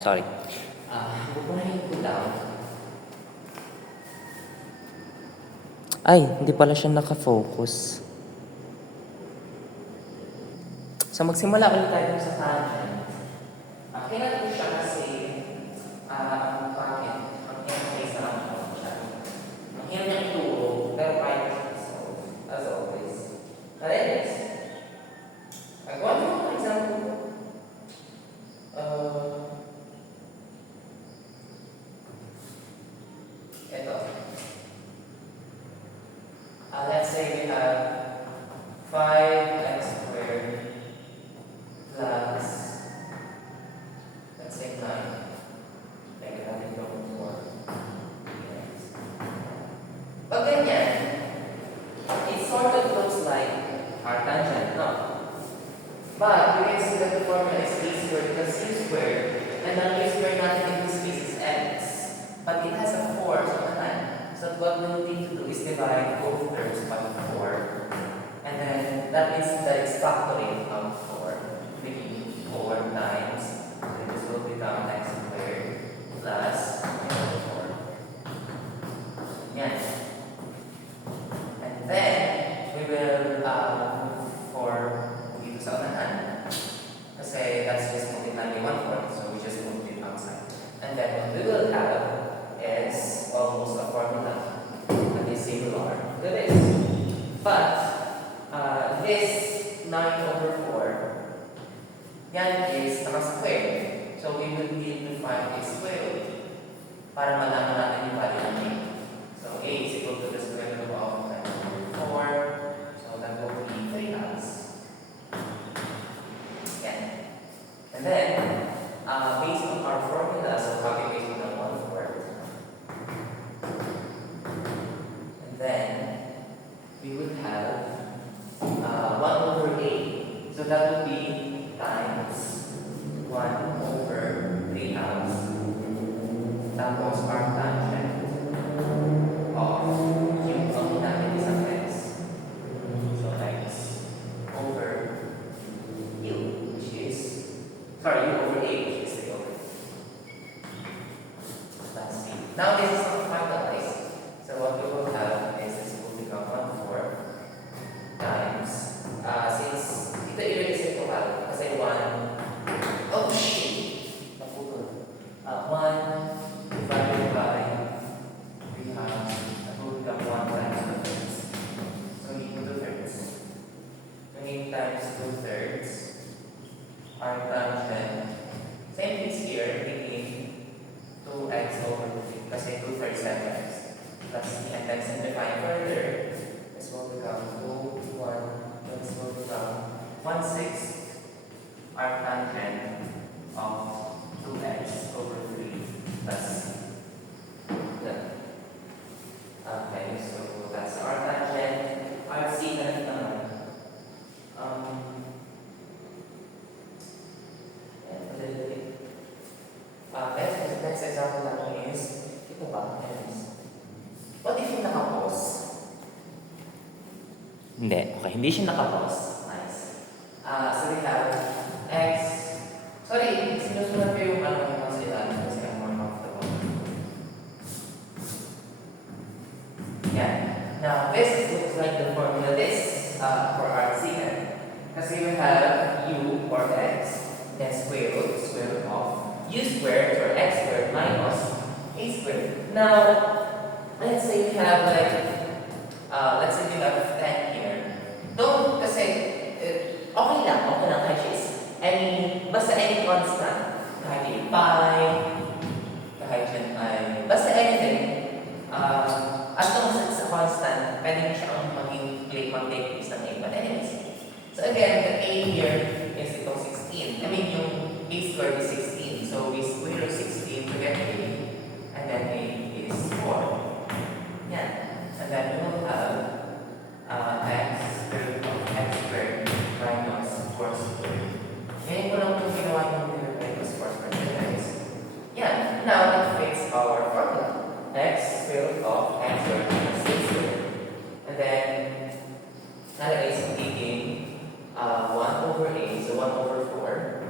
Sorry. Bubuhayin ko lang. Ay, hindi pala siya nakafocus. So magsimula ulit tayo sa tangent. Kailan ko siya kasi bakit? Ang interface na lang siya. Ang hirap niya ituro, pero right, so as always. But anyways, agawa mo for example, ito. Let's say we have 5x squared plus, let's say 9. Like natin ito 4. Pag ganyan, it sort of looks like our tangent, no? But we can see that the formula is a squared plus u squared, and the u squared natin in this case is x. But it has a 4, so a 9. So what we need to do is divide both terms by 4. And then that means that it's factoring of 4, making 4 times. So this will become x squared plus 4. Yan. And then we will move 4 dito sa unahan. Kasi that's just multiplying by 1/4, so we just move it outside. And then what we will have is almost a formula that is similar to this. But this 9/4, yan is naka-square. So we will need to find its square root para malaman natin yung value ng a. So a is equal to the square root of 9/4. So that will be 3 halves. Yan. And then, based on our formula, so calculation of 1/4. And then, we would have 1/8. So that would be times 1/3 halves. Tapos our tangent of yung ang natin isang x. So x over u, which is, sorry, u over a, which is 3 over. That's c. Now this is not finalized. So what we will have is this will become 1/4 times, since ito i-reset ko kasi 1, oh shit! Naputol. 1 divided by 3 halves, that will become 1 times 2/3. So we need 2/3. 28 times 2/3. Our tangent, same things here, taking 2x over 3, kasi 2/3 times x. Plus, and then simplifying further, this will become 1, this will become 1/6 our tangent of 2x over 3 plus the. Okay, so that's our tangent. Our secant naman. Next example natin is, ito ba? What if yung naka-pause? Hindi. Okay, hindi siya nakapause. Nice. So we have x. Sorry, sinusunod ko yung yung mga sila kasi I'm more comfortable. Yeah. Now, this looks like the formula for our secant. Kasi we have u or x, then square root of u squared or x squared minus a squared. Now, let's say we have let's say we have 10 here. Don't kasi okay lang kahit siya is basta any constant, kahit yung pi, kahit yan ay, basta anything, as long as it's a constant, pwede na siyang mag-take is ng a. But anyways, so again, the a here is itong 16. I mean, yung a squared is 16. So we square 16 to get a, and then a is 4. Yan. And then we will have x squared of x squared minus 4 squared. Ngayon ko lang itong ginawa yung minus 4 squared. Yan. Now, that fits our formula. X squared of x squared minus 6 squared. And then, nalagay sa taking 1/8, so 1/4.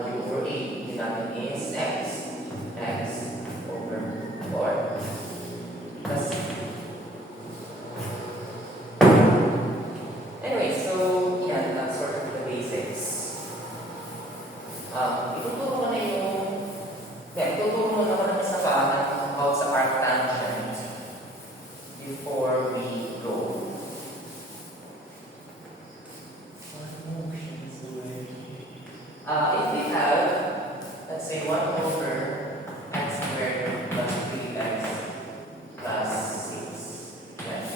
u over a. Yun natin is x. X over 4. Plus, anyway, so yan, that's sort of the basics. Ituturo ko na ituturo mo naman sa about sa arctangent before we go. If we have, let's say, 1 over x squared plus 3x plus 6. Right?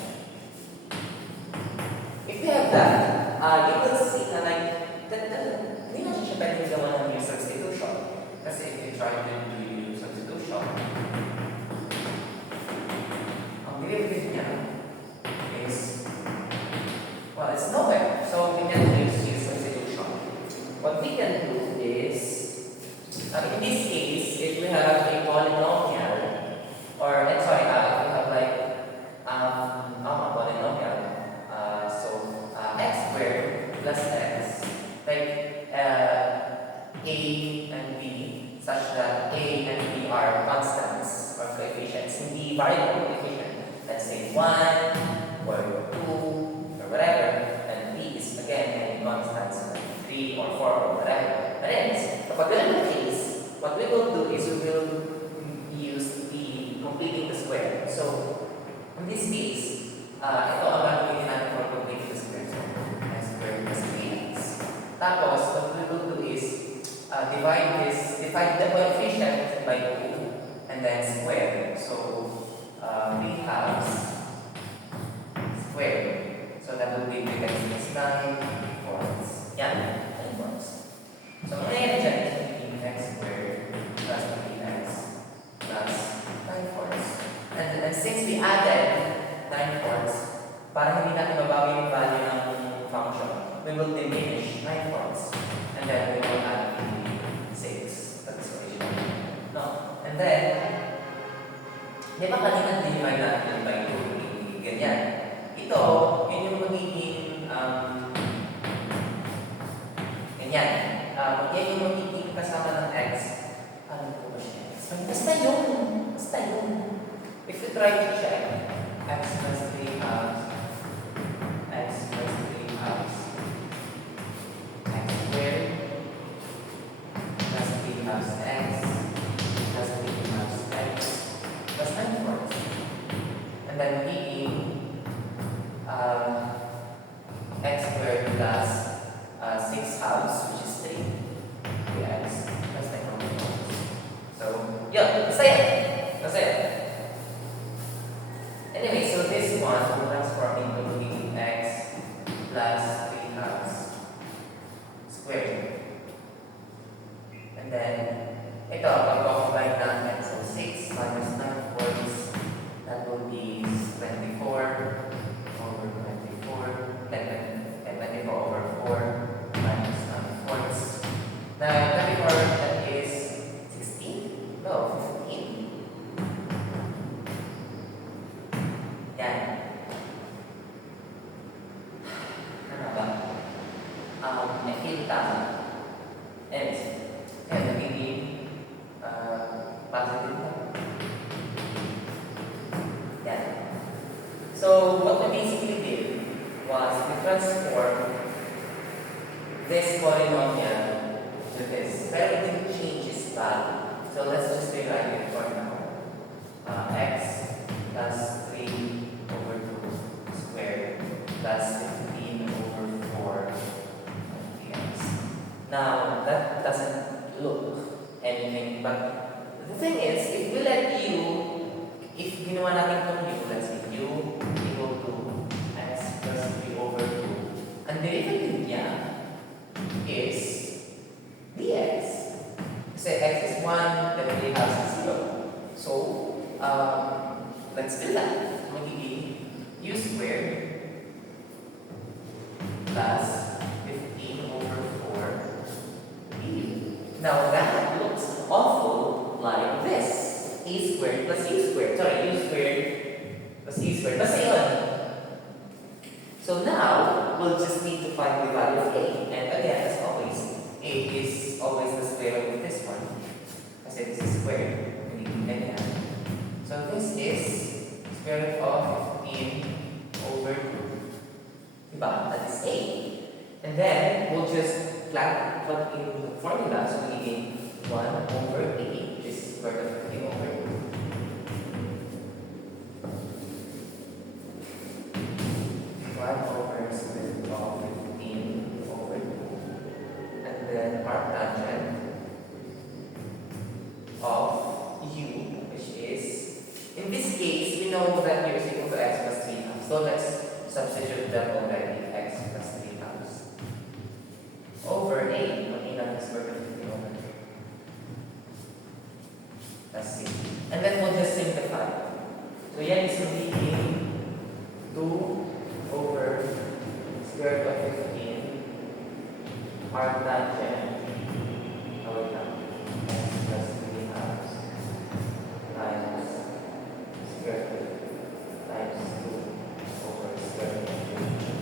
If we have that, you will see na like, hindi na siya pwede gawa ng new substitution. Kasi if you try to do new substitution, ang derivative niya is, well, it's nowhere. So we can use new substitution. What we can do is, in this case, if we have a polynomial, or if we have like polynomial, x squared plus x, like a and b, such that a and b are constants or coefficients, hindi variable coefficient. Let's say 1 or 2 or whatever, and b is again any constants, 3 or 4 or whatever. But then, kapag ganun ang case, what we will do is we will use the completing the square. So, in this case, ito ang gagawin natin for completing the square. So, x squared plus 3x. Tapos, what we will do is divide the coefficient by 2 and then square. So, 3 halves squared. So, that will be x plus 9 fourths. Yan, 9 fourths. So, mangyayari dyan is magiging x squared plus 3x plus 9 fourths. And since we added 9 fourths, para hindi natin mabawi yung value ng function, we will diminish 9 fourths. And then we will add 6. That's what it should be. No. And then, di ba kanina divide natin by 2? Ganyan. Ito, yun yung magiging, ganyan. Yan yung magiging kasama ng x. Ano po ba siya? Basta yun. Basta yun. If you try to check, x plus 3 halves, x plus 3 halves, x squared plus 3 halves x plus 3 halves x plus 9 fourths. And then magiging x squared plus 6 halves, which is 3x plus 9 fourths. So, yun. Basta yan. Basta yan. Anyway, so this one will transform into x plus 3 halves squared. And then, ito, pag-combine natin. So, 6 minus 9 fourths, that will be 24 over 24, and 24 over 4 minus 9 fourths. Now, 24, that is 16? No, 15. Yan. Ano ba? Nakita. And, nagiging positive na. Yan. So, what we basically did was we transformed this polynomial to this. Pero it didn't change its value. So, let's just rewrite it for now. X plus 3 over 2 squared plus 15 over 4 dx. Now, that doesn't look anything, but the thing is, if we let u, if ginawa natin itong u, let's say u equal to x plus 3 over 2, ang derivative niya is dx. Kasi x is 1, then 3 halves is 0. So, let's do that. Magiging u squared plus 15 over 4 du. Now that looks awful like this. A squared plus u squared. Sorry, u squared plus u squared. Basta yun. So now, we'll just need to find the value of a. And again, as always, a is always the square root of this one. Kasi this is square. Ganyan. So this is square root of 15 over 2. Diba? That is 8. And then, we'll just plug in the formula. So we gain 1 over 8, which is square root of 15 over 2. 1 over square root of 15 over 2. And then arctangent of u, which is, in this case, we know that u is equal to x plus 3 halves. So let's substitute that already, x plus 3 halves. Over 8, okay, that is square root of 15 over 2. Let's see. And then we'll just simplify. So yan is magiging 2 over square root of 15 arctangent of x plus 3 halves times square root times 2 over square root of 15.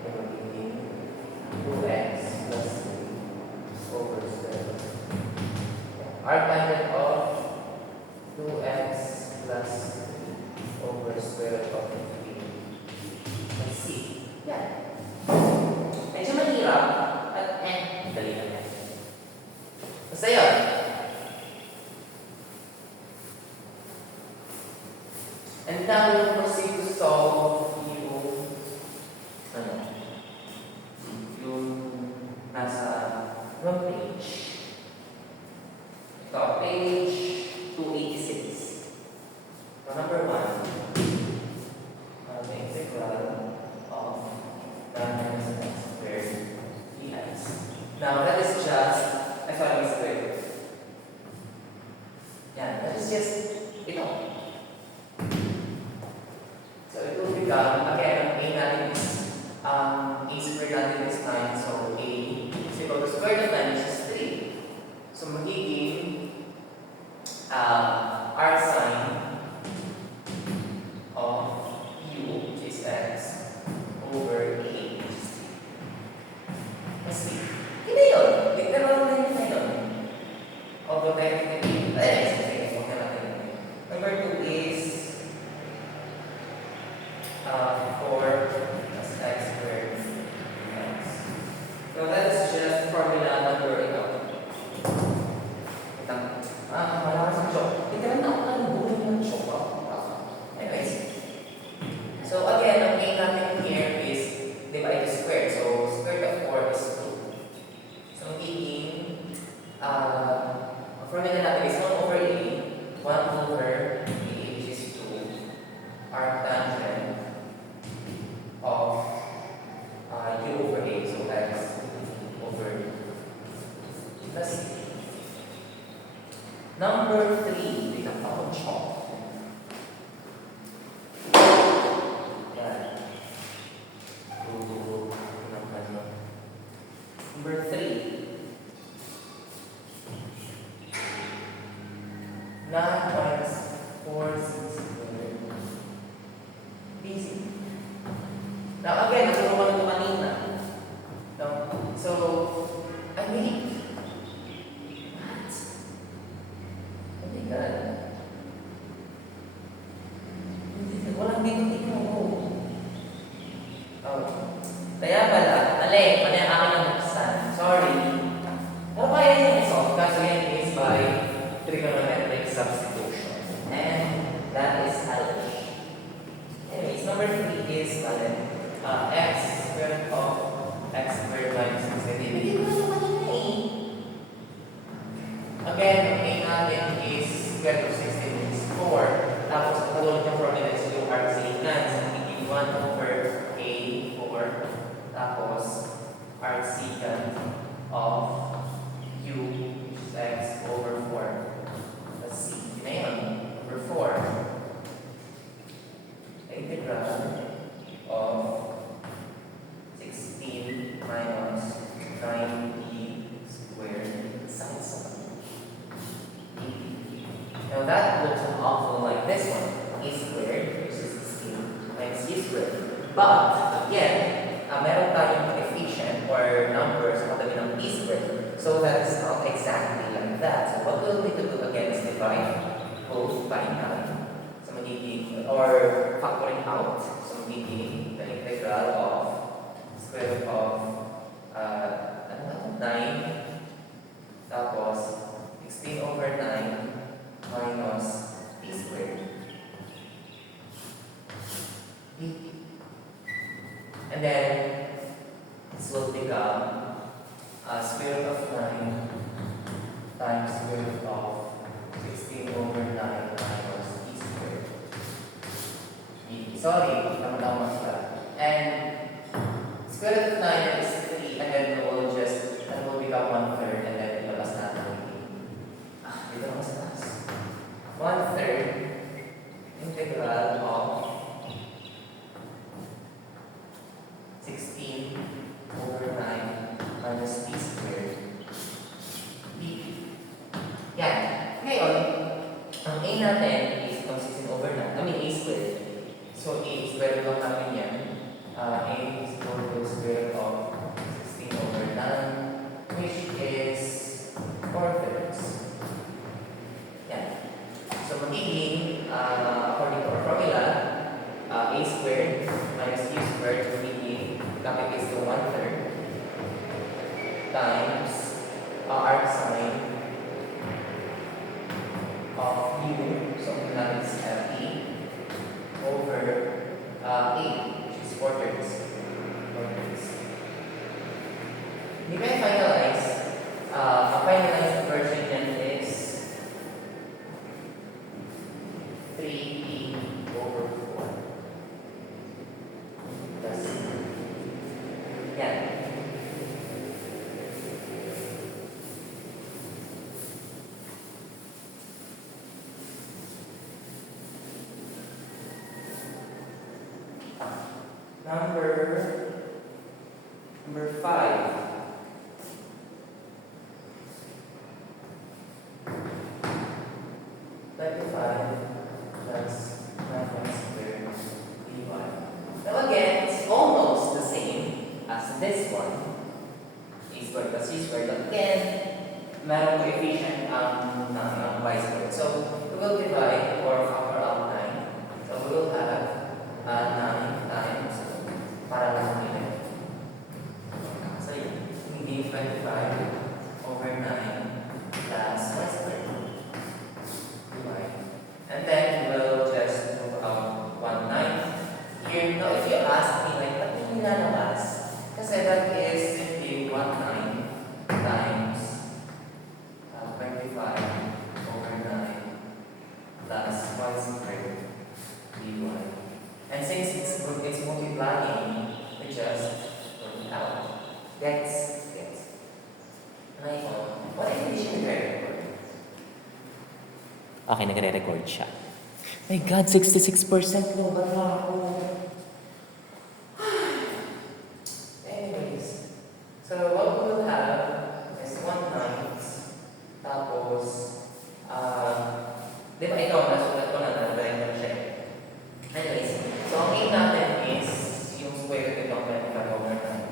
It will be 2x plus 3 over square root. Arctangent of 2x plus 3 over square root of 15. Let's see. Yan. Medyo mahirap at dali lang yan. Basta yun. And now we'll proceed to solve yung nasa wrong page. Ito, page 286. So number 1. The integral of tan minus x squared dx. Now that is just FI squared. Yeah, that is just ito. So it will become, again, a natin is a squared natin is 9, so a is equal to square root of 9, which is 3. So magiging r sine of u, which is x, over 8. Let's see. Hindi yun. Literal na yun na yun. Although technically, huwag na natin yun. Number 2 is 4 plus x squared x. So that is just formula number 8. Wala ka sa joke. Literal na ako na nabulong ng joke. Anyways. So again, ang main natin here is divide square. So square root of 4 is 2. So magiging formula natin is 1 over a, 1 over a, which is 2, arctangent of u over a. So that's over plus c. Number 3, biglang pa akong chalk. Number 3. 9 times 4 6 squared. Easy. Now again, naturuan ko kanina. So, I believe. What? Oh my God. multiplying out. So magiging, or factoring out. So magiging the integral of square root of 9 tapos 16 over 9 minus t squared. And then this will become square root of 9 times square root of 16 over 9 minus t squared. Sorry, tama-tama siya. And square root of 9 is 3, and then that will become 1/3, and then ilabas natin. Dito naman sa taas. 1/3 integral of 16 over 9 minus t squared dt. Yan. Ngayon, ang a natin is itong 16 over 9. I mean, a squared. So, a squared lang namin yan. A is equal to square root of 16 over 9, which is 4/3. Yan. So, magiging, according to our formula, a squared minus u squared will be copy paste to 1/3 times arc sine of u, so that is ft, over a, which is 4/3. Hindi ba finalize? Ang finalized version niyan is 3p over 4. That's yan. Number 5. Plus 9 squared dy. Now again, it's almost the same as this one. A squared plus c squared. But again, merong coefficient ng y squared. So we will divide or factor out 9. So we will have 9 times para lang makita. So hindi 25 over 9 plus y squared. And then we'll just move out 1/9. Here, now if you ask me, like, ba't yung nilalabas? Kasi that is simply 1/9 times 25 over 9 plus y squared dy. And since it's multiplying, we just work it out. That's it. Ngayon, what if hindi siya nagre-record? Okay, nagre-record siya. My God, 66% mo ba na ako? Anyways, so what we will have is 1/9 tapos di ba ikaw nasulat ko na nabalik na siya. Anyways, so ang aim natin is yung square root itong 25 over 9,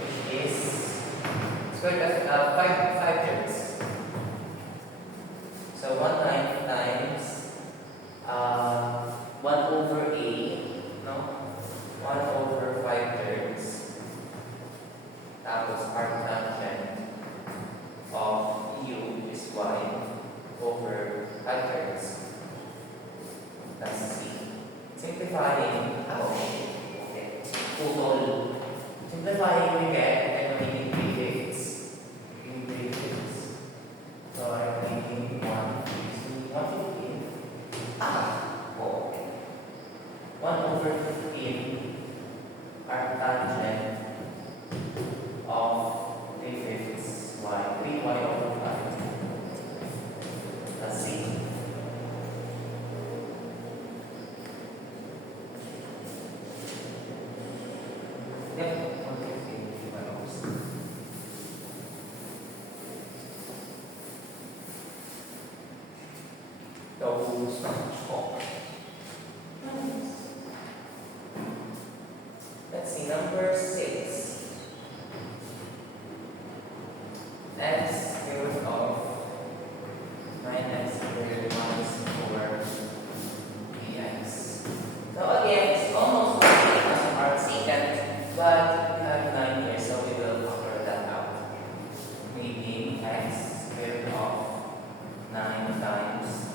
which is square root of 5/3. So 1/9 times 1 over a, no? 1 over 5/3 tapos arctangent of u is y over 5/3. That's c. Simplifying, okay. Total. Simplifying we get, and we need 3/5. So I'm thinking 1/15. 1 over 15 arctangent of 3/5 y. 3y over 5. Let's see. Yep, 1/15 3y over 6. Those not. Let's see, number 6. X square root of 9x squared But we have 9 here, so we will factor that out. Making x square root of 9 times,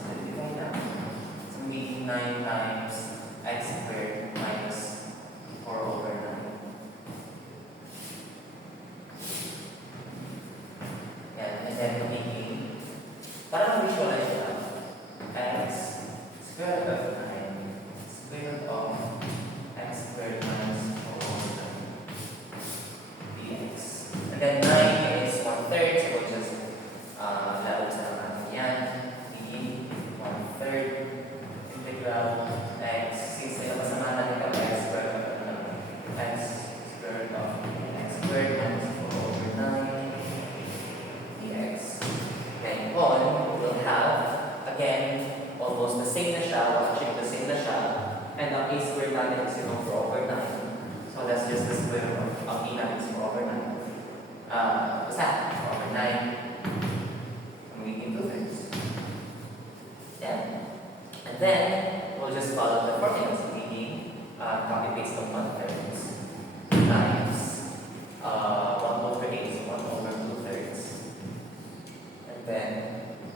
so making 9 times x squared minus 4 over 9. Yan, and then making, para ma-visualize siya, x square root of 9 square root of x squared minus 4 over 9 dx. And then 9 is 1/3, so we'll just laro sa natin yan. Making 1/3 integral x, since nagkapasama natin ka x squared of x squared of x squared minus 4 over 9 dx. Then on, we'll have, again, almost the same na siya, actually the same na siya, and ang a squared natin is yung 4 over 9. So that's just the square root of a natin is 4 over 9. What's that? 4 over 9. I'm making 2/3. Yeah. And then, we'll just follow the formulas, meaning copy paste of 1/3 times 1 over 8 is 1 over 2/3. And then,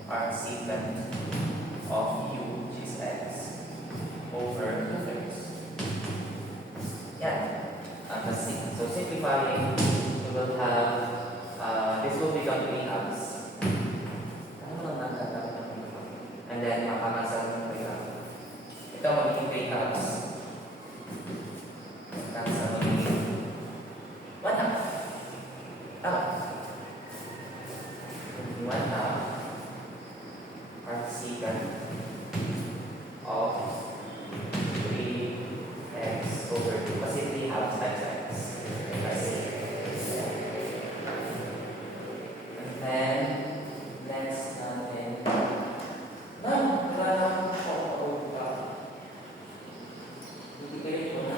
our secant of u, which is x, over 2/3. Yeah. Let's see. So simplifying, we will have, this will become 3 halves. And then, makakasal ng 3 halves. Ito magiging 3 halves. Makakasal magiging 1 half. Tama. 1 half are secant of 3x over 2. Kasi 3 halves times x. And then, next natin. Hindi ko rin muna.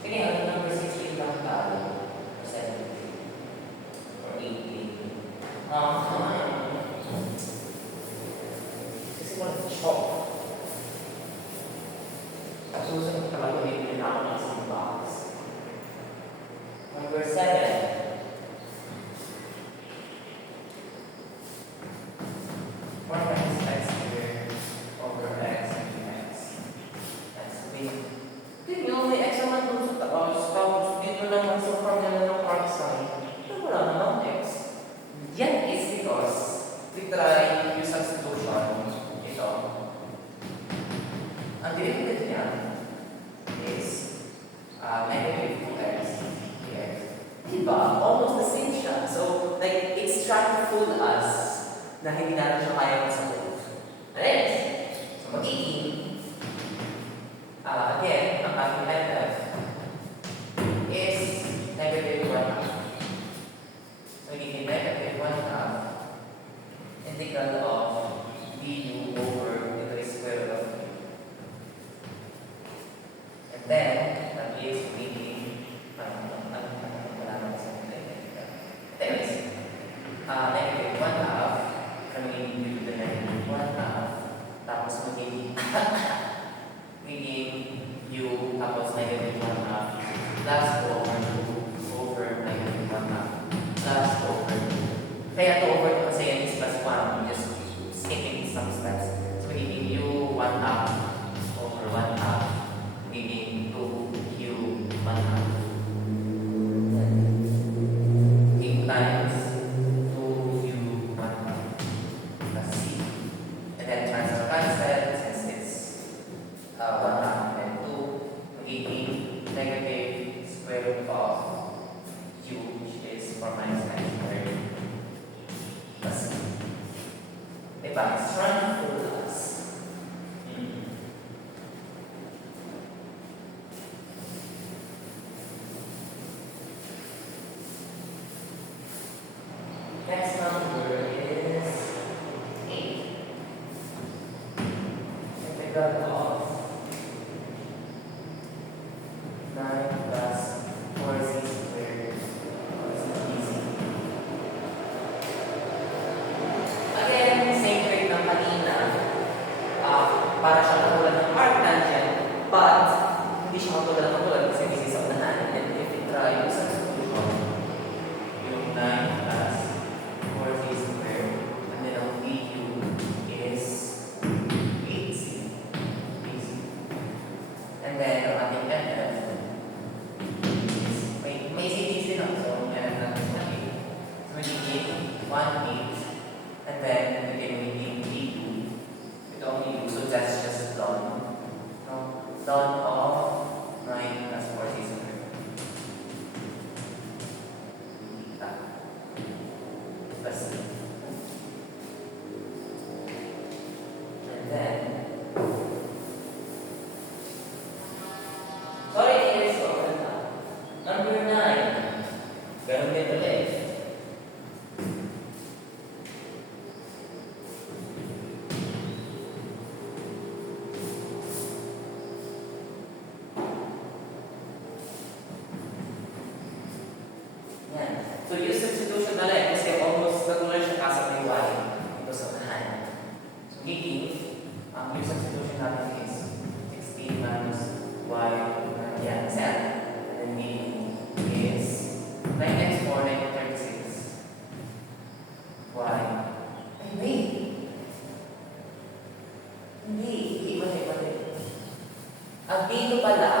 Sige, ano number 16 lang tayo? Or 17? Or 18? Kasi wala sa shop. Sa susunod talaga bibili na ako ng isang box. Number 7. What is x squared over x into x? That's big. Hindi nyo, may x naman dun sa taas. Tapos dito naman sa formula ng arc sine. Wala naman x. Yan is because we try yung substitution. Ito. Ang derivative niya is negative 2x dx. Diba? Almost the same siya. So, like, it's trying to fool us na hindi natin siya kaya masagot. Alright? So, magiging, again, ang ating method is negative 1 half. So, magiging negative 1 half integral of du over the square root of 3. And then, that is magiging, wala naman sa anyways, negative 1 half magiging due to the negative 1 half, tapos magiging u, tapos negative 1 half, plus over 2 over negative 1 half, plus over 2. Kaya 2 over 2 kasi yan is plus 1, just skipping some steps. So magiging u 1 half over 1 half, magiging 2u 1 half. In times 2u 1 half. And then transfer cancel since it's 1 half and 2, magiging negative square root of u, which is 4 minus 9 squared. Plus, diba? It's trying to fool us. Next number is 8. Integral of 9 plus 4z squared. Again, same trick ng Magiging, yung substitution natin is 16 minus y, yan, set. And then meaning is 9x more than 36. Y. Ay, wait! Hindi, mali. Dito pala,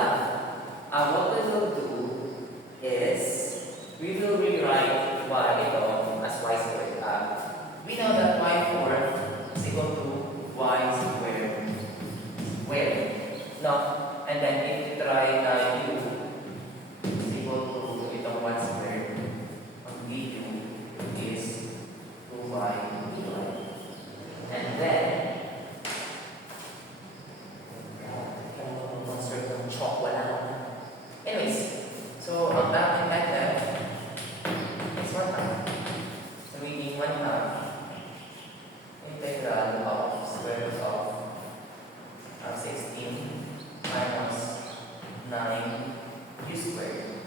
what we will do is, we will rewrite y ito as y squared. We know that y4 is equal to y squared. Where? No? And then if you try u is equal to itong 1 squared, ang du is 2y dy. And then, chalk, wala na. Anyways, so ang ating method is 1 half. So we need 1 half integral of square root of 16 minus 9 u squared.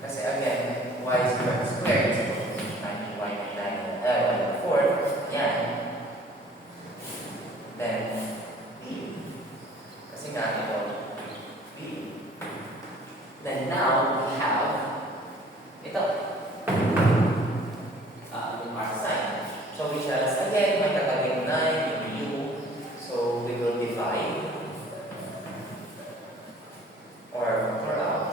Kasi again, y squared squared, so 9y diagonal 4, yan. Then, b. Kasi nga ito, then now we have ito, yung R sign. So we just, again, may tatagin 9 into u. So we will divide or factor out.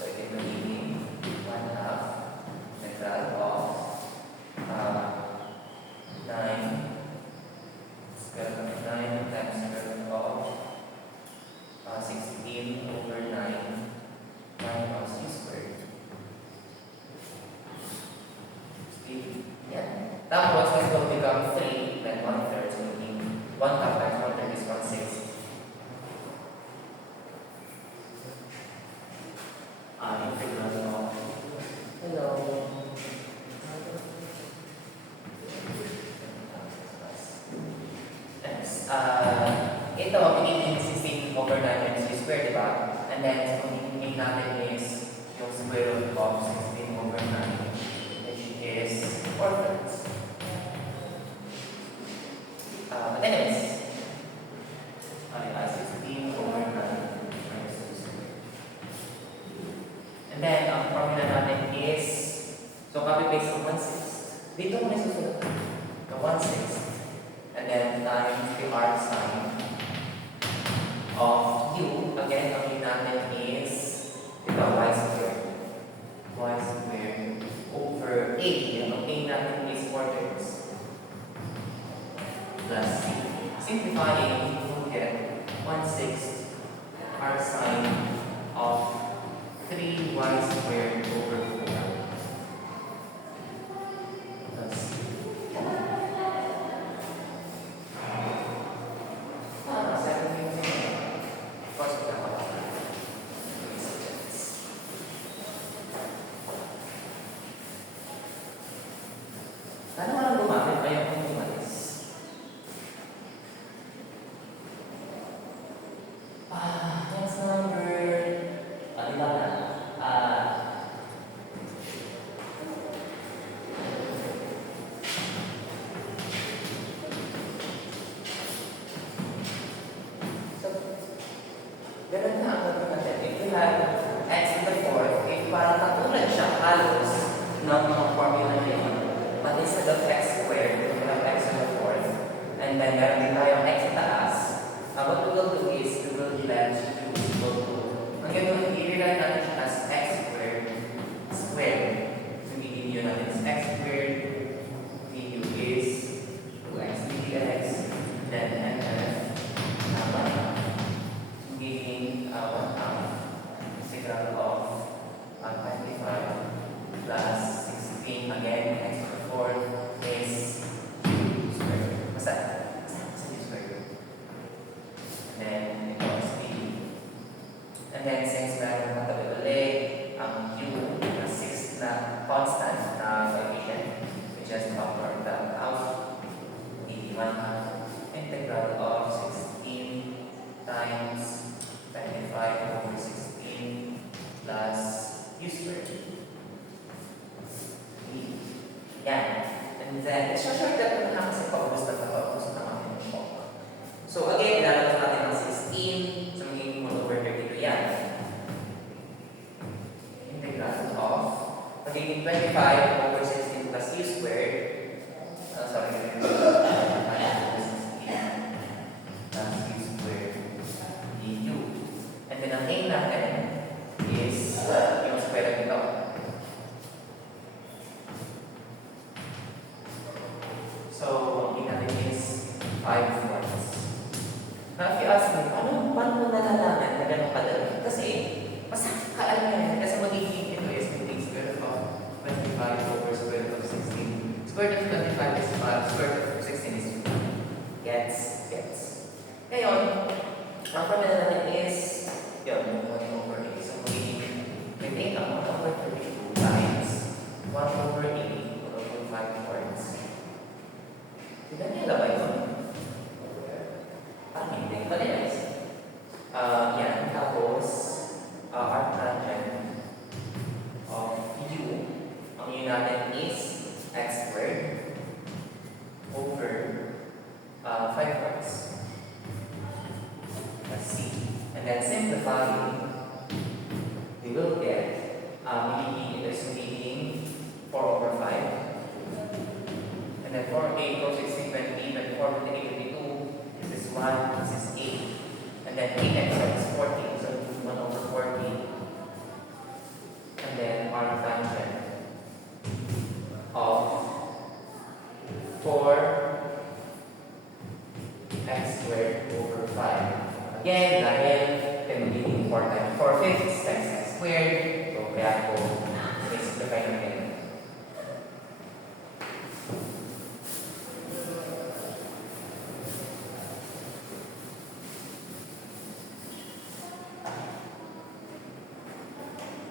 So it will be 1 half integral of 9 square root of 9 times square root of 16 over 9 minus u squared. Yeah. Tapos, this will become 3, then 1/3, so meaning 1 half times 1/3 is 1/6. Integral of, hello. Next, ito, pinigin 16 over 9 times u squared, diba? And then, so pinigin natin is yung square root of 16 over 9, which is 4/3. But anyways, 16 over 9 minus u squared. And then, ang formula natin is, so copy-paste of 1/6. Dito ko na susunod. The 1/6. And then times the R sign of u. Again, ang u natin is ito, y squared. Y squared over 8. Ang a natin is 4/3. Plus c. Simplifying, we will get 1/6 R sign of 3y squared over 4. Plus c. Sana walang gumamit, ayaw kong gumalis. Next number. Diba na? So, ganun na ang gagawin natin. If you have x to the fourth, if parang katulad siya halos ng mga formula niya, but instead of x squared, we have x to the fourth, and then meron din tayong x sa taas. What we will do is, we will let u equal to, ang gagawin, i-rewrite natin siya as x squared squared. So, i-give u natin is x squared, du is 2x dx, then nf, giving 1 half integral of 25 plus 16 again, x to the fourth is u squared. Basta u squared. And then ito is b. And then since meron katabi ulit ang u na 6 na constant na coefficient, we just factor that out. E 1 half integral of 16 times 25 over 16 plus u squared. Yan. And then, short that na kasi paubos na paubos na kami. A natin is yung square nito. So, ang A natin is 5 fourths. Now, if you ask me, paano mo nalalaman na ganun kadali? Kasi, basta alam mo yan, kasi magiging ito is yung square root of 25 over square root of 16. Square root of 25 is 5, square root of 16 is 2. Gets? Ngayon, ang formula natin is, yun, 1 over 8. So, magiging, may 1 over 32 times 1 over 8 over 5 fourths. Tignan niyo ba yun? Hindi. But anyways, yan. Tapos, arctangent of u, ang u natin is x squared over 5 fourths. Let's see. And then simplifying, we will get, magiging 4 over 5. And then 4, 8, 4, 16, 20, 24, 28, 22. This is 1, this is 8. And then 8x is 40, so 1 over 40. And then arctangent of 4x squared over 5. Again, dahil magiging 4 times 4 fifths times x squared. So, kaya po, simplify natin.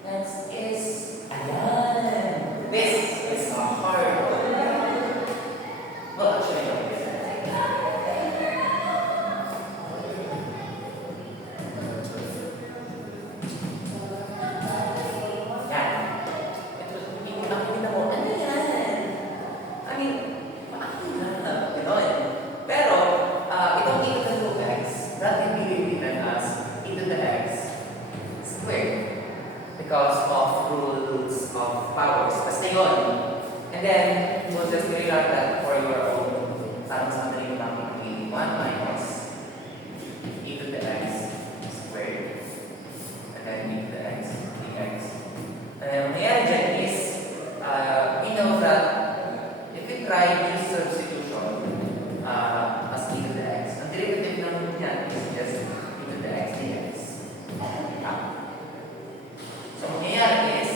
Next is, ayan! This is a hard one. Well, actually, no. Because of rules of powers. Basta yun. And then, we'll just rewrite that for your own. Parang sa madali naman magiging 1 minus e to the x squared. And then e to the x dx. And then, mangyayari dyan is, we know that if we try this substitution as e to the x, ang derivative naman yan is just e to the x dx. So, here is,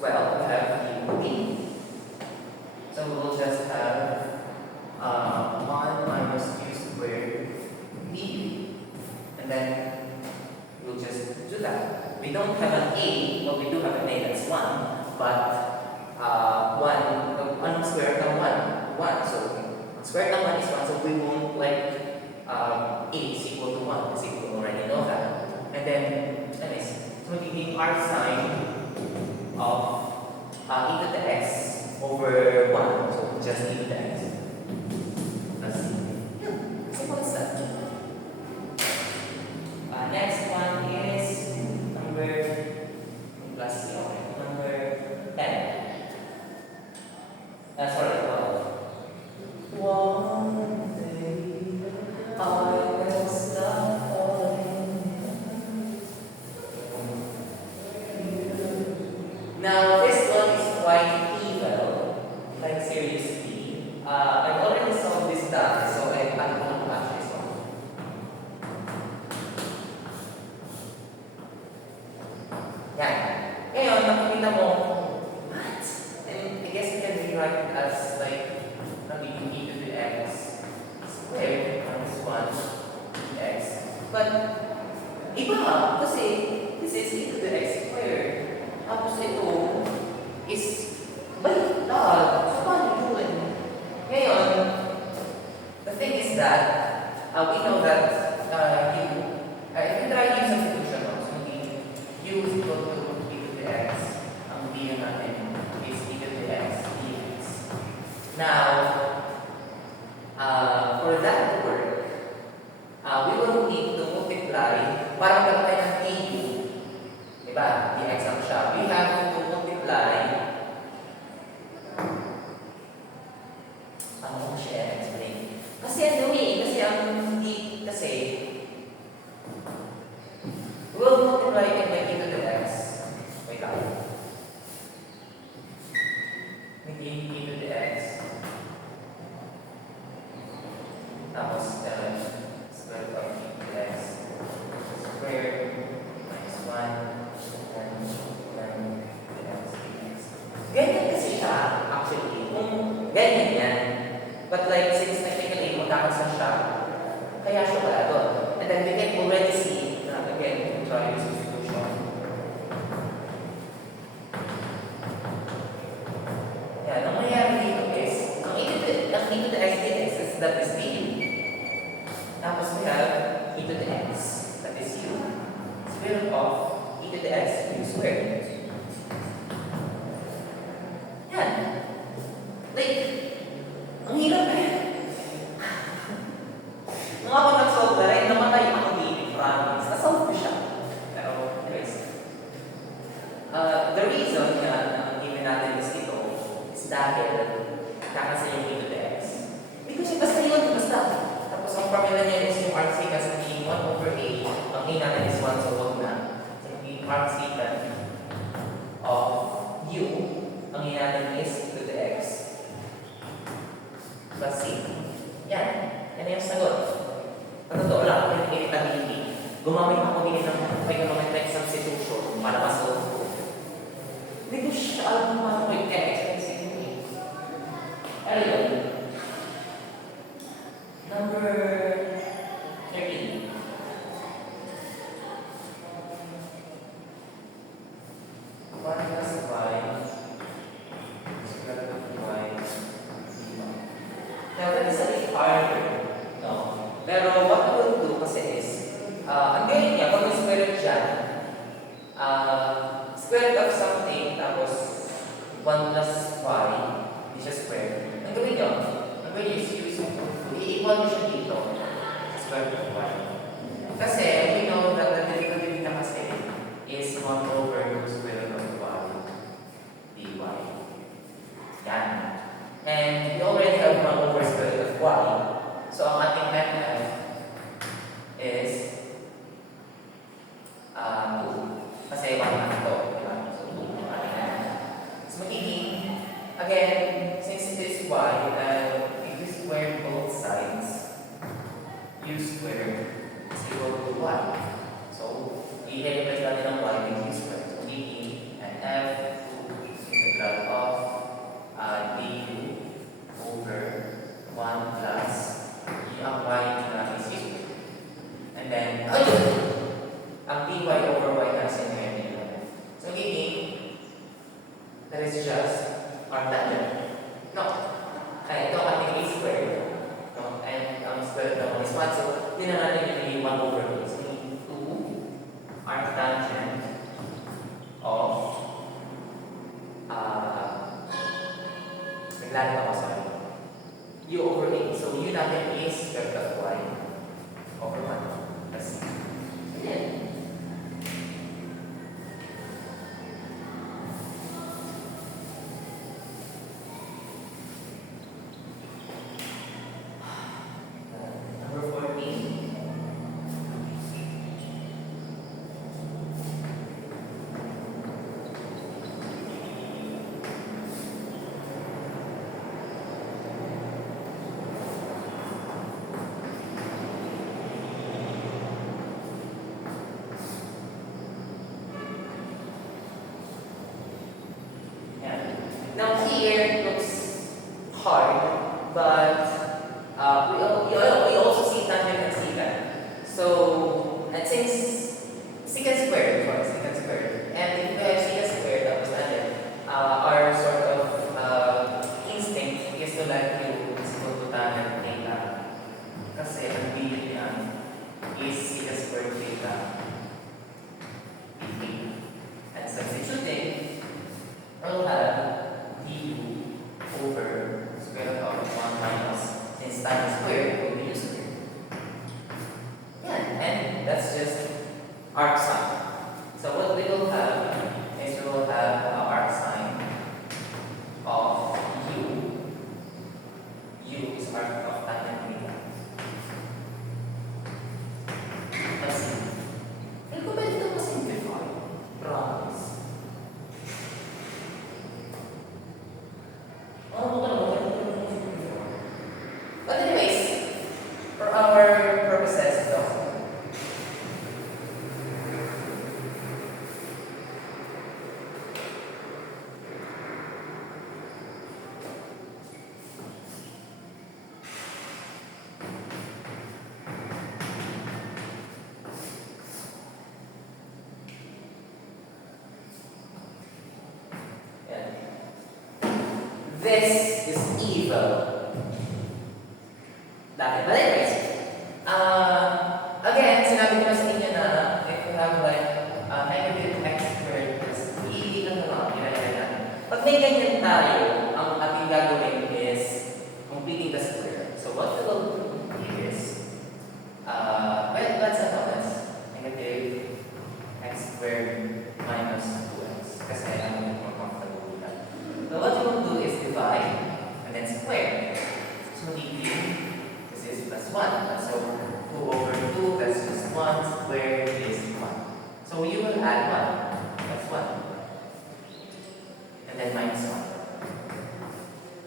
well, we have d. So, we'll just have 1 minus q squared d. And then, we'll just do that. We don't have an a, but we do have an a, that's 1. But, 1 squared ng 1, 1. So, 1 squared ng 1 is 1, so we won't like a is equal to 1, because we already know that. And then, anyways, magiging r sine of e to the x over 1. So, just e to the x. Plus c. Yeah. Simple as that. Next one is number plus c. Okay. Number 10. Sorry, 12. One day I will stop falling. Now, this one is quite evil, like seriously. I've already solved this data, so I'm going to catch this one. Yan. Ngayon, makikita mo, what? And I guess you can rewrite it as like, magiging e to the x squared times 1 x. But, iba kasi this is e to the x squared. Tapos ito is baliktad. So, paano yun? Ngayon, the thing is that we know that if you try yung substitution, so u is equal to e to the x. Ang d natin is e to the x dx. Now, for that to work, we will need to multiply para magkaroon tayo ng du. Diba? Dx ang siya. We have to multiply. Paano ko siya explain? Kasi ano kasi ang d kasi we'll Ganyan yan. But like, since technically magkakasa siya, kaya siya wala doon. And then we can already see, again, try yung substitution. Yan, ang mangyayari dito is, ang e to the x dx is that is b. Tapos we have e to the x, that is u. Square root of e to the x, u squared. Yan. Like, ang hirap eh. Nung ako nag-solve na rin, namatay ako di promise. Na-solve ko siya. Pero, anyways. The reason na ang given natin is ito is dahil kakasa yung e to the x. Because basta yun, basta. Tapos ang formula niya is yung arc secant naging 1 over a. Ang a natin is 1, so wag na. So yung arc secant of u, ang a natin is e to the x plus c. Yan. Yan yung sagot. Totoo lang, kung hindi tabili, gumamit ako din ng trigonometric substitution para masolve ko. Hindi ko siya alam kung paano ko i-text. Ano yun? Number 13. One plus y square root of y. Now that is a bit harder. No? Pero what I will do kasi is, ang gawin niya, pag square root siya, square root of something, tapos 1 plus y, hindi siya square. Ang gawin niyo is use yung i-equal niyo siya dito, square root of y. Kasi we know that the derivative na kasi is 1 over square root of y dy. Yan. And we already have 1 over square root of y. So, ang ating method is 2. Kasi 1 na ito. Diba? So, 2 ang ating method. So, magiging, again, since it is y, if we square both sides, u squared is equal to y. So, i-replace natin ang y with u squared. So, magiging an f integral of du over 1 plus ang y na is u. And then, ang dy over y na is inherent nila. So, magiging, that is just our tangent. No. Kaya ito ang ating a squared. No? And ang square naman is 1. So, hindi na natin yung 1 over a. So, magiging 2 arctangent of naglalagay ako sa u over a. So, u natin is square root of y over 1 plus c. Ayan. Number 14. this is evil. Bakit ba guys? Again, sinabi ko na sa inyo na if you have like negative x squared plus e, ano lang, ginagaya natin. Pag may ganyan tayo, ang ating gagawin is completing the square. So what we will do is, well, that's negative x squared minus 2x. Kasi I'm more comfortable with that. So what we will do is divide and then square. So dt, this is plus 1. So 2 over 2, that's just 1, squared is 1. So you will add 1, that's 1. And then minus 1.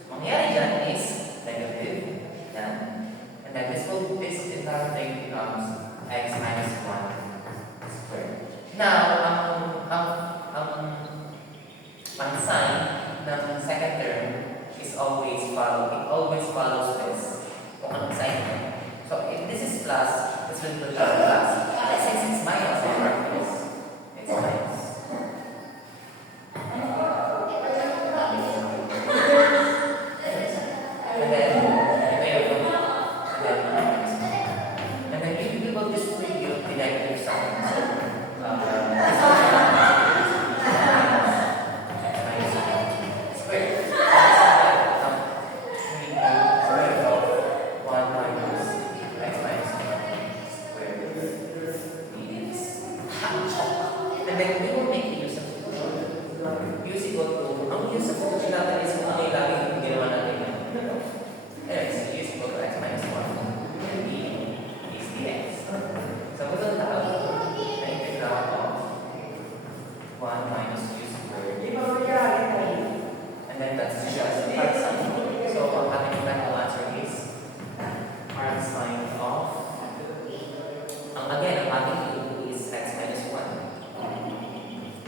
So mangyayari dyan is negative, yan. And then this entire thing becomes x minus 1 squared. Now, ang sign ng second term is it always follows this. Kung anong sign mo. So if this is plus, this will be plus. And since it's minus, it's minus. It's minus. And then, and then you will distribute the negative sign. So, this one minus square. Square of 1 minus x minus 1 square is. And then we will make use of it. Use equal to, ang use of function natin is kung ano yung laging ginawa natin. Anyways, use equal to x minus 1. And d is dx. So we will have the integral of 1 minus u squared. And then that's just part sign. So ang ating final answer is part sign of, again, ang ating u is x minus 1.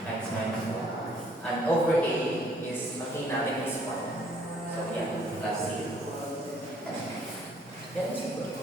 X minus 1. And over a is, makikita natin is 1. So yeah, plus c. Yan, siguro.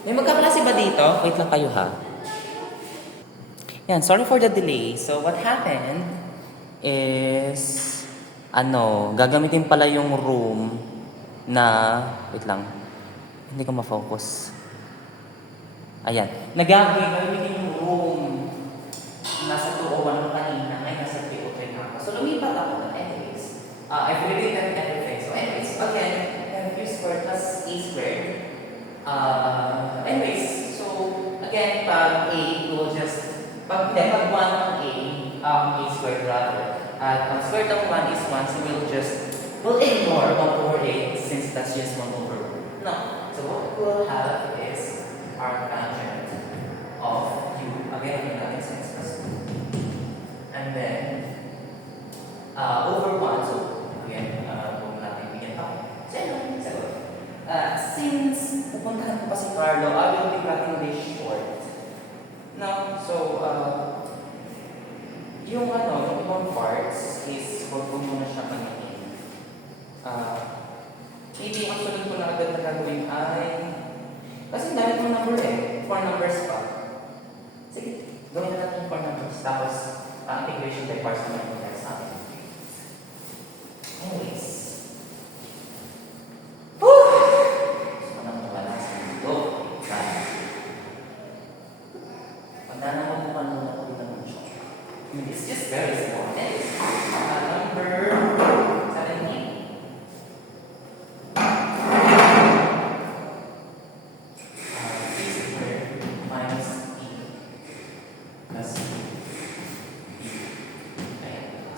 May magkaklase ba dito? Wait lang kayo ha. Yan, sorry for the delay. So what happened is, gagamitin pala yung room na, wait lang, hindi ko ma-focus. Ayan, gagamitin yung room nasa 201 kanina, ngayon nasa 303 na ako. So lumipat ako na anyways. I've related everything. So anyways, again, u squared plus a squared. Anyways, so again, pag a, we'll just, pag 1 ng a squared rather, at ang square ng 1 is 1, so we'll ignore 1 over a since that's just 1 over 1. No. So what we'll have is our tangent of u, again, natin sa x plus 2. And then, over 1, so again, huwag natin bigyan pa. So, since pupuntahan ko pa si Carlo, I will be practicing Yung ibang parts is huwag ko muna siya panahin. Maybe ang sunod ko na agad na gagawin ay, kasi dahil kong number 4 numbers pa. Sige, gawin na natin 4 numbers. Tapos, integration by parts naman yung next natin. Anyways. Woo! So, wala sa mundo. Pagdanaman muna ko dito ng siya. It's just very small. Number 17.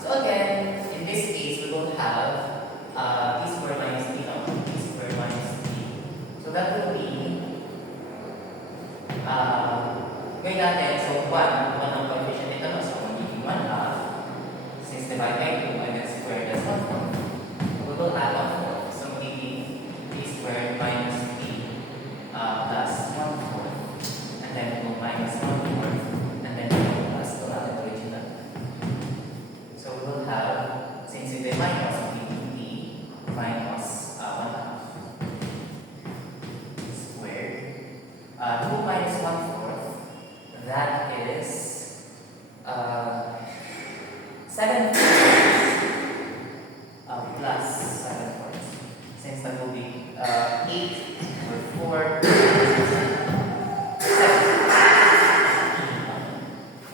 So again, in this case, we will have t squared minus t, no? T squared minus t. So that will be, gawin natin, so 1 ang coefficient nito, no? So magiging 1 half, since divided by 2, and then squared as 1 half. So we will add on 4. So magiging t squared minus t plus 1 fourth, and then we will minus 1 fourth, and then we will plus the original. So we will have, since it's a minus, t minus 1 half squared. 2 minus 1 fourth, that is 7 plus 7 fourths. Since that will be 8 over 4.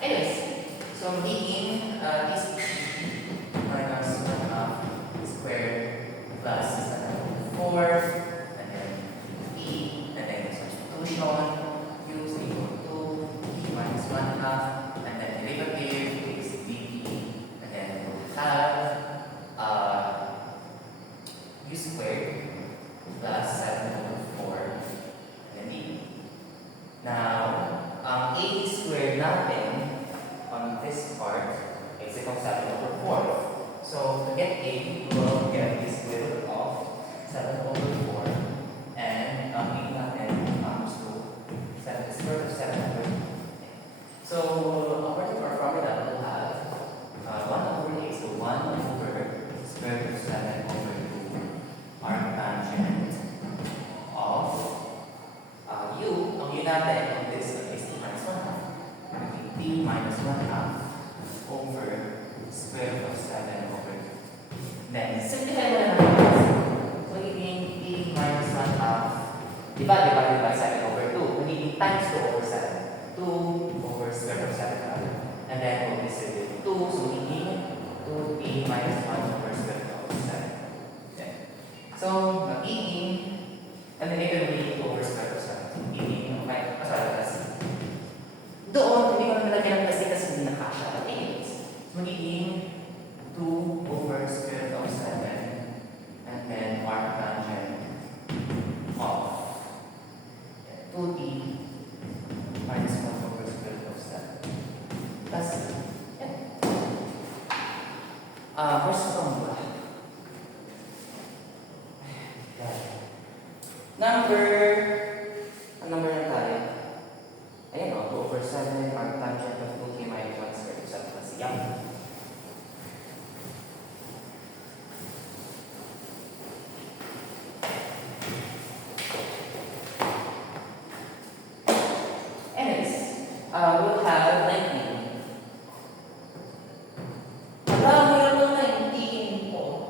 Anyways, so magiging this minus 1 half squared plus 4, and then e, and then substitution, u is equal to e minus 1 half, and then derivative is dt, and then we'll have u squared plus 7 over 4, and then dt. Now, ang a squared natin on this part is equal to 7 over 4. So to get a, we will get the square root of 7 over 4, and ang a natin comes to 7 the square root of 7 over 4. So according to our formula, we'll have 1 over a, so 1 over square root of 7 over 2 arctangent of u, ang u natin on this is t minus 1 half. T minus 1 half over square root of 7 over 2. Then, simplify mo na natin. So, magiging t minus 1 half divided by 7 over 2. Magiging times 2 over 7. 2 over square root of 7 half. And then, we'll be with 2. So, magiging 2t minus 1 over square root of 7. Okay. So, magiging, and then later we need 2 over square root of 7. So, magiging, doon, hindi ko na nalagyan ng kasi hindi nakasya. But anyways, magiging 2 over square root of 7, and then arctangent of 2t minus 1 over square root of 7. Plus, yan. First one ba? Number na tayo. Ayan, 2 over 7 arctangent of 2t minus 1 square root of 7 plus yan. Anyways, we'll have 19. Mayroon 19 po.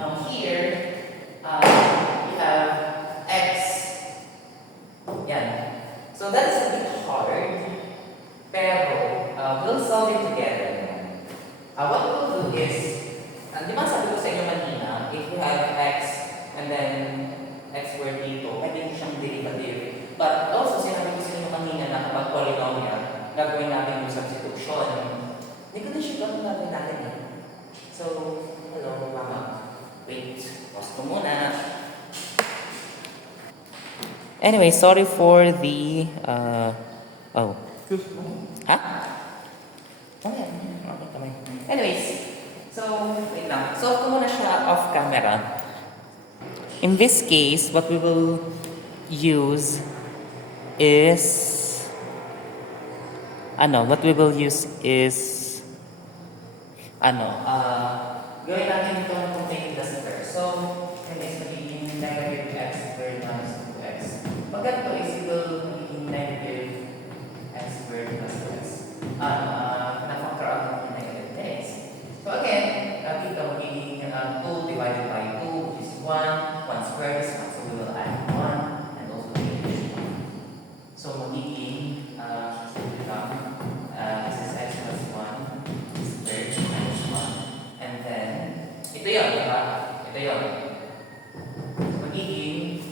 Now here, we have x. Yan. So that is a bit hard. Pero, we'll solve it together. What we'll do is, di ba sabi ko sa inyo kanina, if you have x and then x squared dito, pwede nyo siyang derivative. But also, sinabi ko sa inyo kanina na kapag polynomial, gagawin natin yung substitution. Hindi ko na siya gagawin natin eh. So, hello, mama. Wait, pause ko muna. Anyway, sorry for the, oh. Ha? Okay. Anyways, so, wait lang. Solve ko muna siya off camera. In this case, what we will use is gawin natin ito kung taking the square. So, yun is magiging negative x squared minus 2x. Pag ganito is equal magiging negative x squared plus 2x. Na-factor out ng negative x. So again, dito magiging 2 divided by 2, which is 1. 1 squared is 1, so we will add 1 and also negative 1. So magiging, this is x plus 1 squared minus 1. And then, ito yun, di ba? Ito yun. Magiging,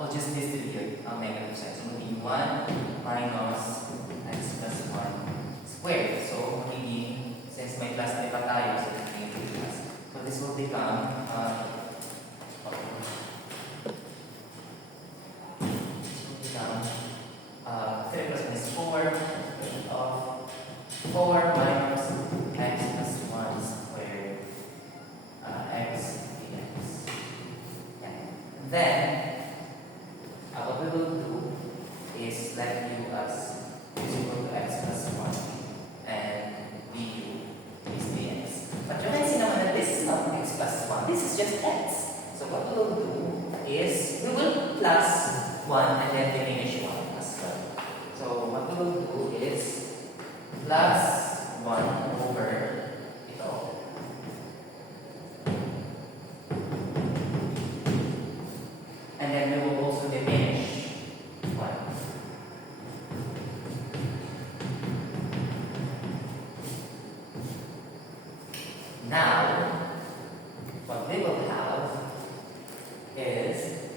we'll just distribute ang negative side. So magiging 1 minus x plus 1 squared. So magiging, since may plus na pa tayo, so magiging plus. So this will become, 3 plus 1 is 4, of 4 minus x plus 1 squared, x dx. Yeah. Then, what we will do is let u as is equal to x plus 1 and du is dx. But you can see naman that this is not x plus 1, this is just x. So what we will do is we will plus 1 and then diminish 1 as well. So what we will do is plus 1 over ito. And then we will also diminish 1. Now, what we will have is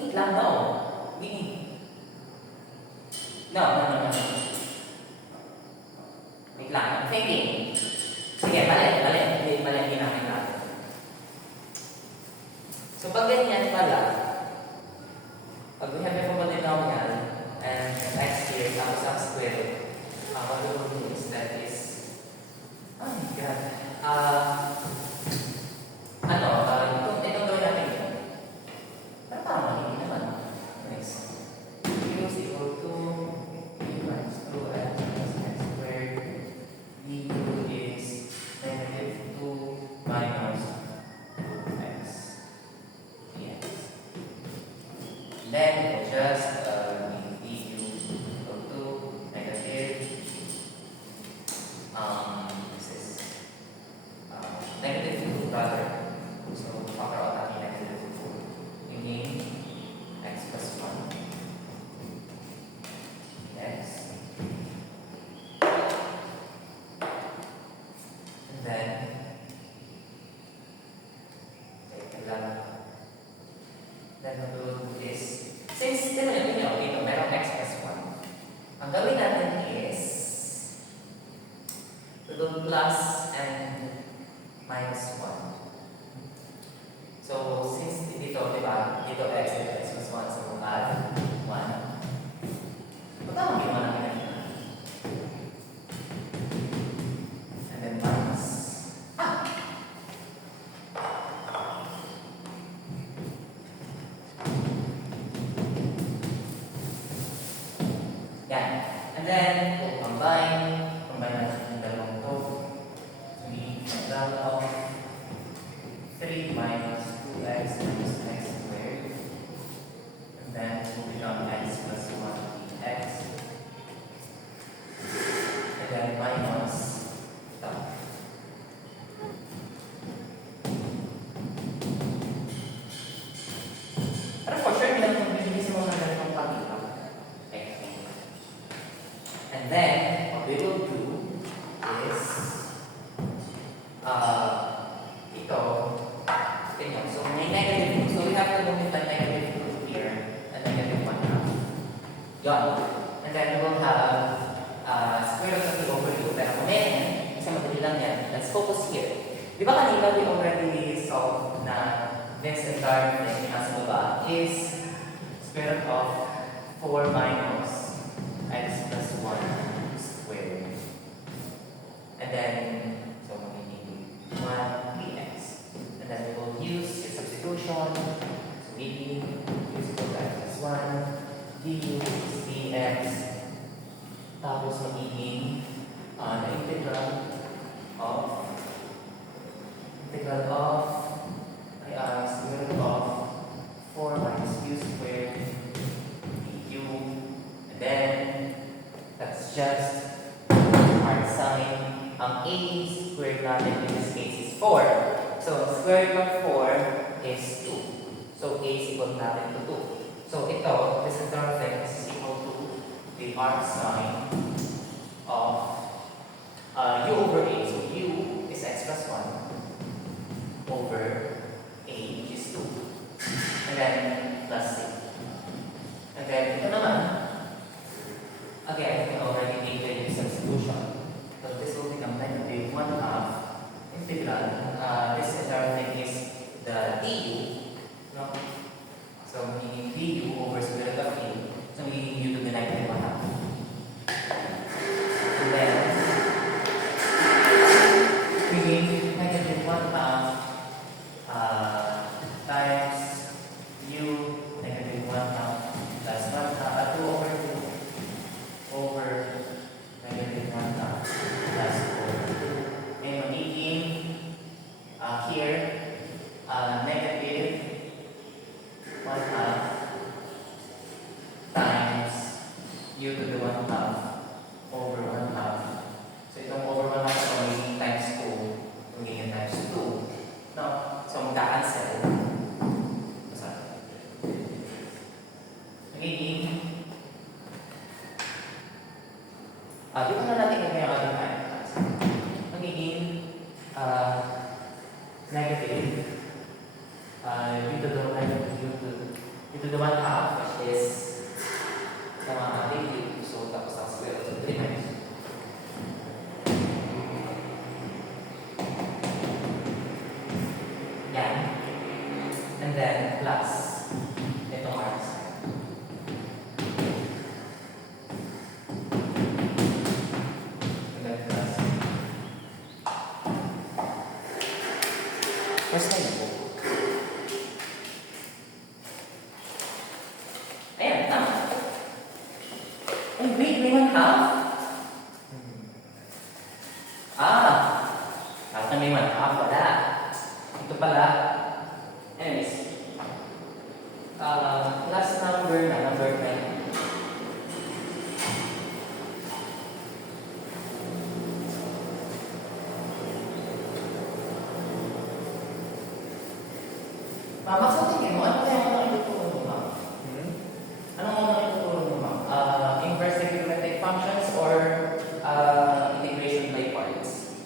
wait lang, no. No. Wait lang, I'm thinking. Sige, mali namin natin. So pag ganyan pala, pag we have a polynomial and x here comes up square, what we will do is that is, oh my god, itong gawin natin yun. Pero parang mali naman. Nice. U is equal to u minus 2x plus x squared. Du is negative 2 minus 2x dx. Then we'll just make du equal to negative this is negative 2 rather. So factor out natin negative 2. Meaning x plus 1 x. And then what we will do is, since dito merong x plus 1, ang gawin natin is we will plus and minus 1. So since dito, di ba? Dito x plus 1, so we'll add 1. Magkano ginawa natin kanina? And then minus. Yan. And then we'll combine natin yung dalawang to. Magiging result of 3 minus 2x minus x squared. And then it will become x plus 1 dx. And then minus ito. Pero for sure, hindi naman magbibigay sa mga ganitong pagkita. And then, what we will do is ito, tingnan. So may negative 2. So we have to move the negative 2 here and negative 1 now. Yon. And then we will have square root of 2 over 2. Pero kung meron, isa madali lang yan. Let's focus here. Di ba kanina we already solved na this entire thing nasa baba is square root of 4 minus x plus 1 squared. And then, so is equal to x plus 1, du is dx, tapos magiging the integral of square root of 4 minus u squared du, and then that's just our sign. Ang a squared natin in this case is 4. So square root of 4 is 2. So a is equal natin to 2. So ito, this entire thing is equal to the arc sign of u over a. So u is x plus 1 over a, which is 2. And then plus c. And then ito naman, again, we already made the substitution. So this will become negative 1 half integral. This entire thing is the du. No? So meaning du over square root of a. So meaning u to the negative 1 half. And then meaning negative 1 half times u negative 1 half plus 1 half 2 over 2 over negative 1 half plus 4. And magiging here negative 1 half times u to the 1 half over 1 half. So itong over 1 half is magiging times 2. Magiging times 2. No? So magka-cancel. Magiging dito na natin yung ating answer. Magiging negative u to the 1 half, which is tama natin u. So tapos ang square root of 3 times. Yan. And then plus itong arc sign. Where's my notebook? Ayan, tama. Ay, wait, may 1 half? Dapat may 1 half. Wala. Ito pala. Anyways. Last number na, number 20. Mama, sa tingin mo, ano kaya ang ituturo mo, ma'am? Ano ang ituturo mo, ma'am? Inverse trigonometric functions or integration by parts?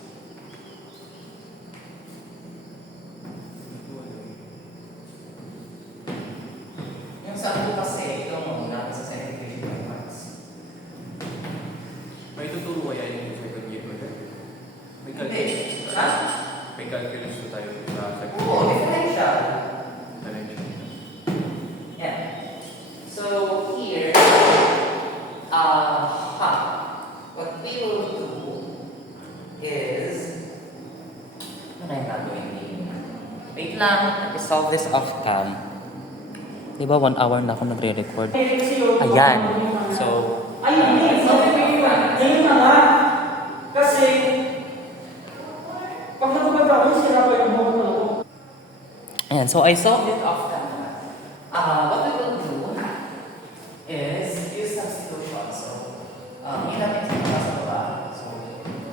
Yung sa ako kasi, ito mo muna sa integration by parts. May tuturo kaya yung second year mo tayo? May calculus. Ha? May calculus na tayo sa second Oo, differential. Yeah. So here, what we will do is, ano na yung gagawin din? Wait lang, i-solve this off cam. Di ba 1 hour na ako nagre-record? Ayan. So, ay, hindi. Ngayon na nga. Kasi, pag nagpapagawin, sira pa yung buhok na ako. ayan. So, I solved it off cam. What we will do is use substitution. So, yun natin sa mga sa baba. So,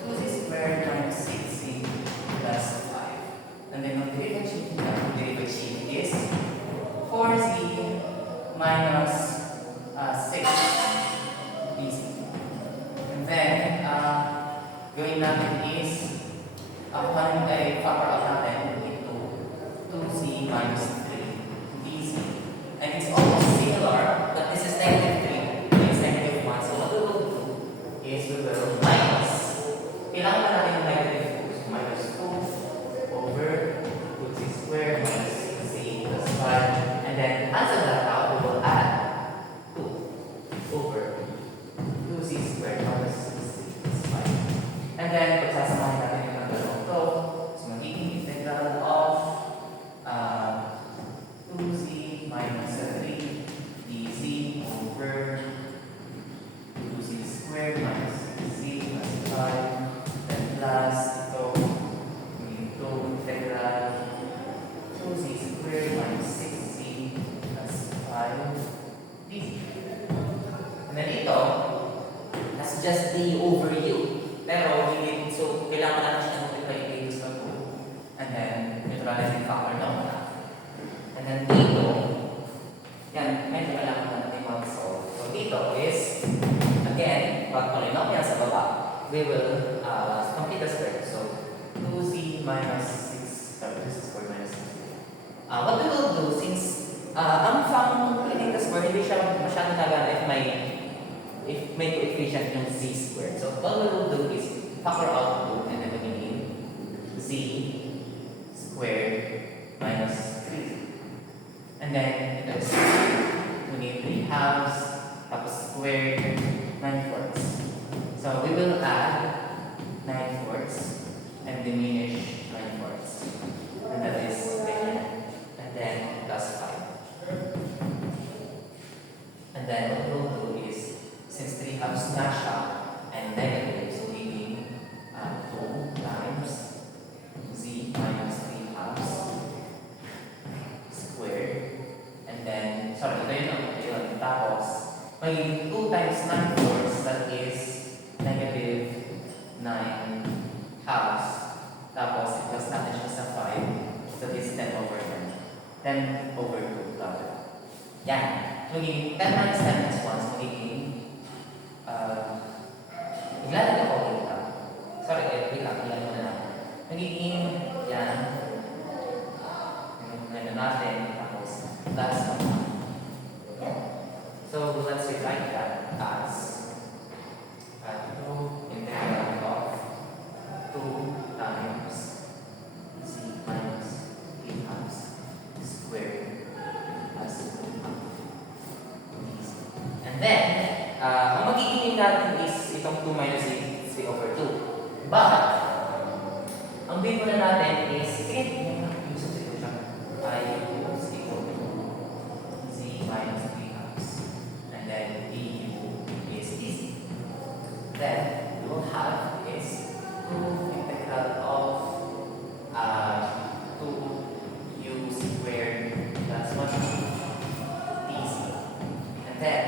2z squared times 6z plus 5. And then, ang derivative is 4z minus 6dz. And then, gawin natin is, kuhanin tayo, factor out natin into 2z minus 3dz. And it's almost similar, but this is negative 3, and it's negative 1. So what we will do is we will minus. Kailangan pa natin yung negative 2. So minus 2 over 2z squared minus 6z plus 5. And then, answer that out, we will add 2 over 2z squared minus 6z plus 5. And then, pagsasamahin natin yung dalawang to, so magiging integral of minus 6, sorry, this is square minus 6. What we will do, since ang completing the square, hindi siya masyadong nagana if may coefficient yung z squared. So what we will do is factor out 2 and then magiging z squared minus 3. And then ito is 3 halves, tapos squared 9/4. So we will add 9/4 and diminish 9/4. And that is ganyan. And then plus 5. And then what we'll do is, since 3 halves na siya and negative, so meaning 2 times z minus 3 halves squared. And then, sorry, ito yun. Tapos, magiging 2 times 9/4, that is negative 9 halves. Tapos, i-plus natin siya sa 5, that is 10/10. 10/2, rather. Yan. Magiging 10 minus 10 is 1, so magiging iglalagay ko ulit lang. Sorry, wait lang, ilan mo na lang. Magiging yan. Ngayon natin, tapos plus 1. So let's rewrite that as 2 integral of 2 times z minus 3 halves squared plus 2 halves. And then, ang magiging natin is itong 2 minus 3/2. But, ang big muna natin is, yung substitution ay is equal to z minus 3 halves. And then, du is easy. Then, we will have is 2 integral of 2u squared plus 1 dz. And then,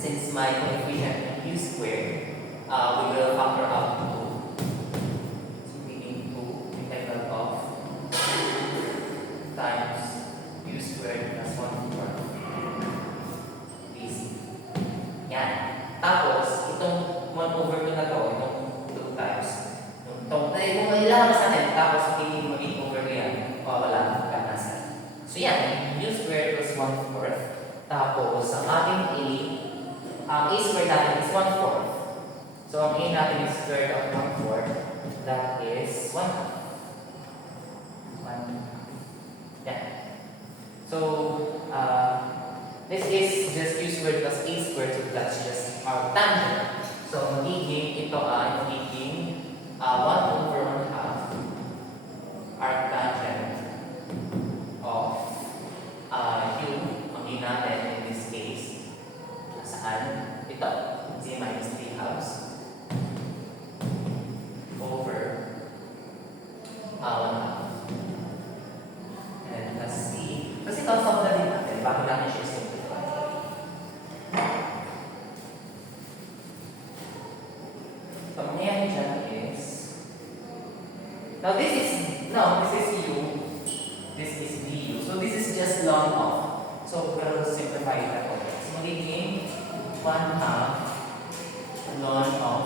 since my coefficient u squared, we will factor out 2. So meaning 2 integral of times u squared plus 1/4 dz. Yan. Tapos, itong 1/2 na to, itong 2 times, kung kailangan sa atin, tapos magiging over yan, wala ka nasa. So yan, u squared plus 1/4. Tapos, ang ating a squared natin is 1/4. So, ang a natin is square of 1/4. That is 1/2. 1/2. Yeah. So, this is just u squared plus a squared. So, that's just our tangent. So, magiging ito ay magiging 1/1/2 arctangent of u, ang a natin in this case, saan? Ito, z minus 3 halves over 1/2. And then plus c. Kasi constant na din natin, bakit natin siya simplify? So, ang nangyayari dyan is, now this is u, this is du. So, this is just ln of. So, we'll simplify it ako. So, magiging 1/2 ln of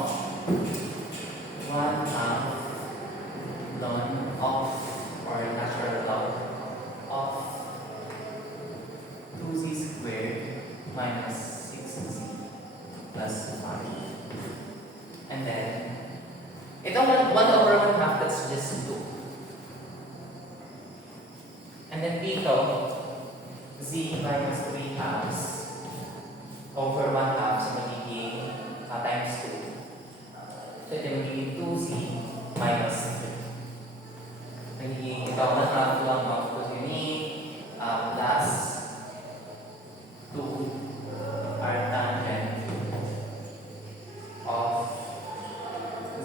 1/2 ln of, or natural log of 2z squared minus 6z plus 5. And then, itong 1/1/2, that's just 2. And then dito, z minus 3 halves over 1/2, so magiging times 2. So ito magiging 2z minus 3. Magiging ito 1/2 lang of 2z plus 2 arctangent of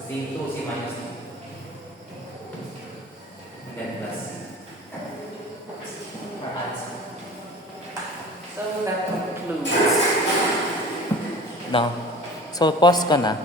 z2z minus 3. And then plus c. Our answer. So that concludes. No. So, pause ko na.